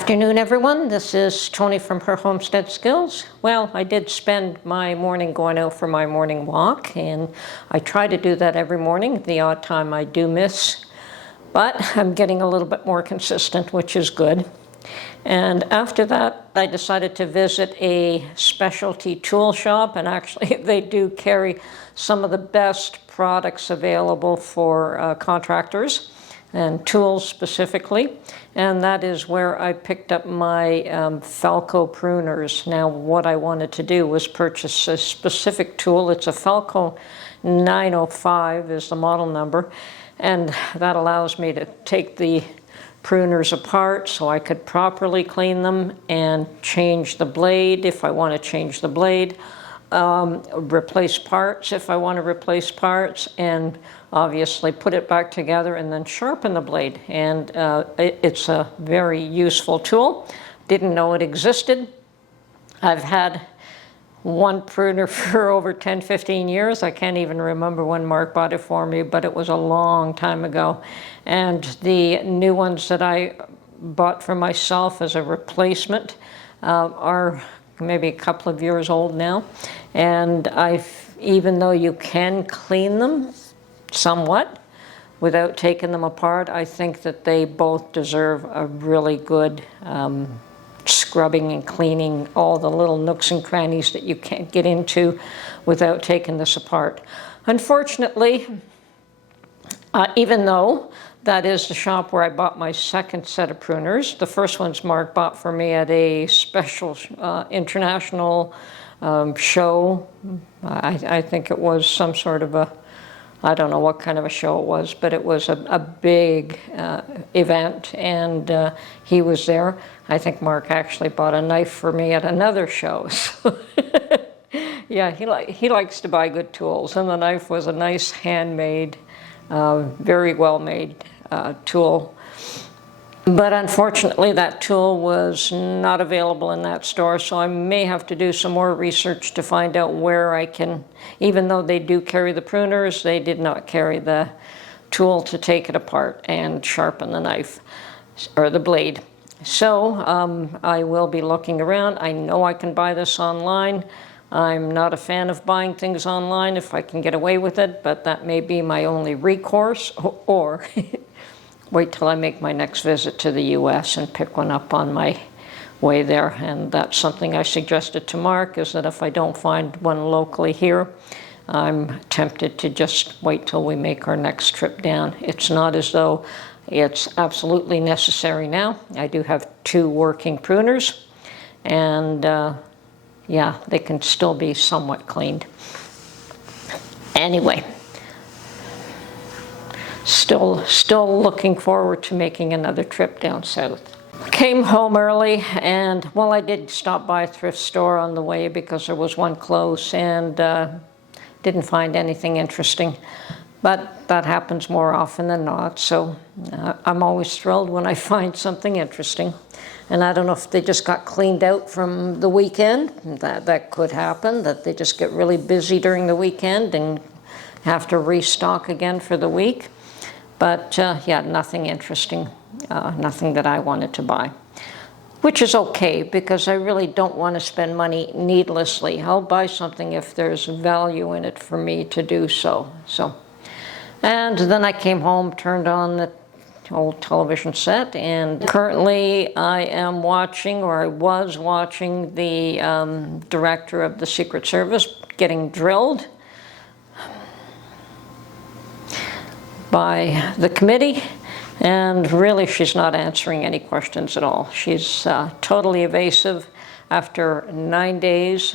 Afternoon, everyone. This is Tony from Her Homestead Skills. Well, I did spend my morning going out for my morning walk, and I try to do that every morning. The odd time I do miss, but I'm getting a little bit more consistent, which is good. And after that, I decided to visit a specialty tool shop, and actually they do carry some of the best products available for contractors and tools specifically, and that is where I picked up my Falco pruners. Now, what I wanted to do was purchase a specific tool. It's a Falco 905 is the model number, and that allows me to take the pruners apart so I could properly clean them and change the blade if I want to change the blade, replace parts if I want to replace parts, and obviously put it back together and then sharpen the blade. And it's a very useful tool. Didn't know it existed. I've had one pruner for over 10-15 years. I can't even remember when Mark bought it for me, but it was a long time ago. And the new ones that I bought for myself as a replacement are maybe a couple of years old now. And even though you can clean them somewhat without taking them apart, I think that they both deserve a really good scrubbing and cleaning, all the little nooks and crannies that you can't get into without taking this apart. Unfortunately, even though that is the shop where I bought my second set of pruners, the first ones Mark bought for me at a special international show. I think it was some sort of a, I don't know what kind of a show it was, but it was a big event, and he was there. I think Mark actually bought a knife for me at another show. So yeah, he likes to buy good tools, and the knife was a nice handmade, very well-made tool. But unfortunately, that tool was not available in that store, so I may have to do some more research to find out where I can, even though they do carry the pruners, they did not carry the tool to take it apart and sharpen the knife, or the blade. So I will be looking around. I know I can buy this online. I'm not a fan of buying things online if I can get away with it, but that may be my only recourse, or wait till I make my next visit to the U.S. and pick one up on my way there. And that's something I suggested to Mark, is that if I don't find one locally here, I'm tempted to just wait till we make our next trip down. It's not as though it's absolutely necessary now. I do have 2 working pruners, and yeah, they can still be somewhat cleaned. Anyway, still looking forward to making another trip down south. Came home early, and well, I did stop by a thrift store on the way because there was one close, and didn't find anything interesting. But that happens more often than not, so I'm always thrilled when I find something interesting. And I don't know if they just got cleaned out from the weekend. That could happen, that they just get really busy during the weekend and have to restock again for the week. But yeah, nothing interesting, nothing that I wanted to buy. Which is okay, because I really don't want to spend money needlessly. I'll buy something if there's value in it for me to do so. And then I came home, turned on the old television set, and currently I am watching, or I was watching, the director of the Secret Service getting drilled by the committee, and really she's not answering any questions at all. She's totally evasive after 9 days,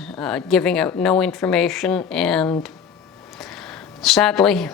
giving out no information, and sadly,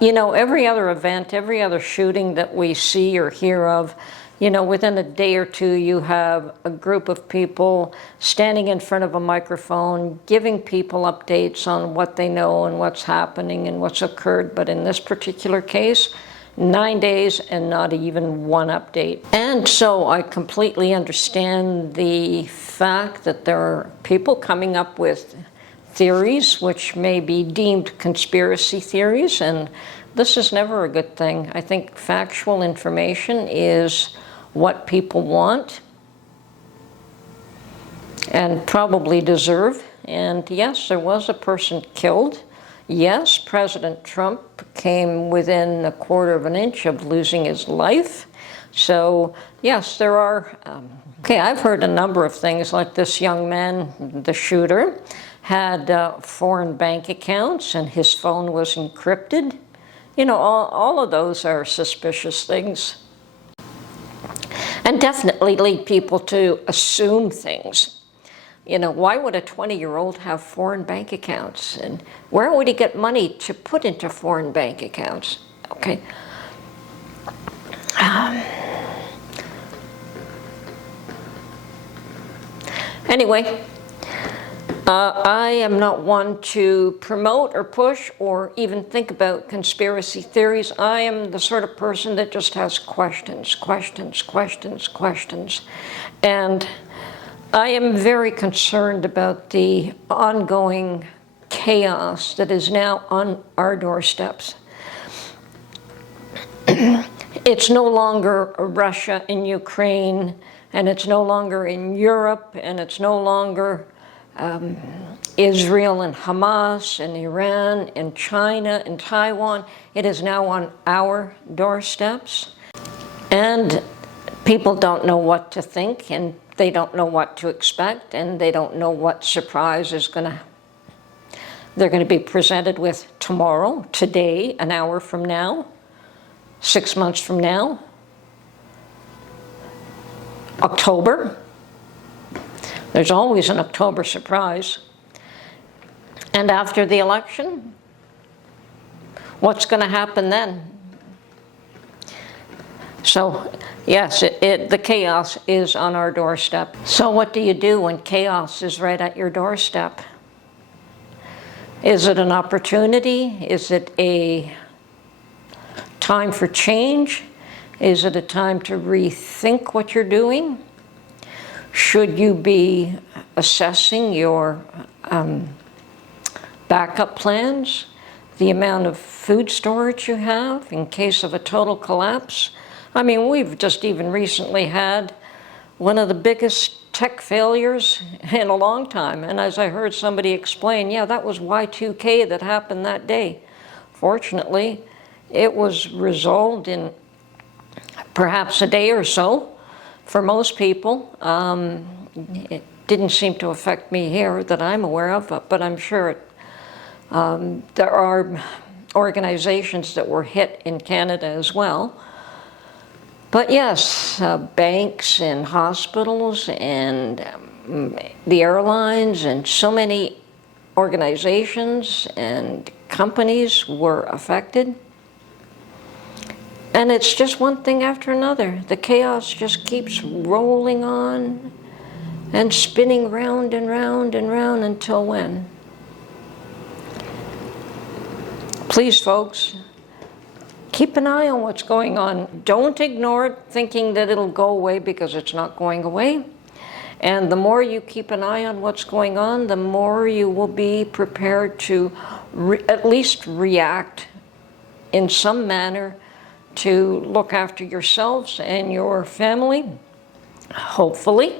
you know, every other event, every other shooting that we see or hear of, you know, within a day or two, you have a group of people standing in front of a microphone, giving people updates on what they know and what's happening and what's occurred. But in this particular case, 9 days and not even one update. And so I completely understand the fact that there are people coming up with theories which may be deemed conspiracy theories, and this is never a good thing. I think factual information is what people want and probably deserve. And yes, there was a person killed. Yes, President Trump came within a quarter of an inch of losing his life. So yes, there are, okay, I've heard a number of things, like this young man, the shooter, had foreign bank accounts and his phone was encrypted. You know, all of those are suspicious things. And definitely lead people to assume things. You know, why would a 20-year-old have foreign bank accounts? And where would he get money to put into foreign bank accounts? Okay. Anyway, I am not one to promote or push or even think about conspiracy theories. I am the sort of person that just has questions. And I am very concerned about the ongoing chaos that is now on our doorsteps. It's no longer Russia and Ukraine, and it's no longer in Europe, and it's no longer Israel and Hamas and Iran and China and Taiwan. It is now on our doorsteps. And people don't know what to think, and they don't know what to expect, and they don't know what surprise they're going to be presented with tomorrow, today, an hour from now, 6 months from now, October. There's always an October surprise. And after the election, what's going to happen then? So, yes, the chaos is on our doorstep. So what do you do when chaos is right at your doorstep? Is it an opportunity? Is it a time for change? Is it a time to rethink what you're doing? Should you be assessing your backup plans, the amount of food storage you have in case of a total collapse? I mean, we've just even recently had one of the biggest tech failures in a long time. And as I heard somebody explain, yeah, that was Y2K that happened that day. Fortunately, it was resolved in perhaps a day or so for most people. It didn't seem to affect me here that I'm aware of, but I'm sure there are organizations that were hit in Canada as well. But yes, banks and hospitals and the airlines and so many organizations and companies were affected. And it's just one thing after another. The chaos just keeps rolling on and spinning round and round and round until when? Please, folks, keep an eye on what's going on. Don't ignore it thinking that it'll go away, because it's not going away. And the more you keep an eye on what's going on, the more you will be prepared to at least react in some manner to look after yourselves and your family, hopefully,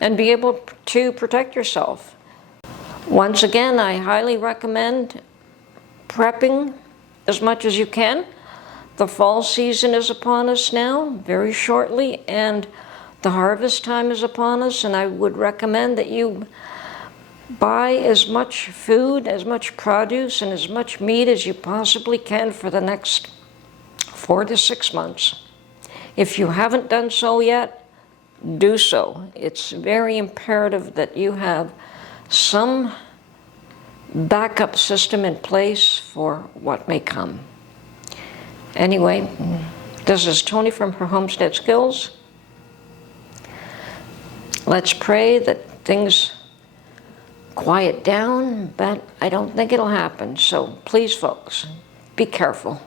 and be able to protect yourself. Once again, I highly recommend prepping as much as you can. The fall season is upon us now, very shortly, and the harvest time is upon us, and I would recommend that you buy as much food, as much produce, and as much meat as you possibly can for the next 4 to 6 months. If you haven't done so yet, do so. It's very imperative that you have some backup system in place for what may come. Anyway, this is Tony from her Homestead Skills. Let's pray that things quiet down, but I don't think it'll happen. So please, folks, be careful.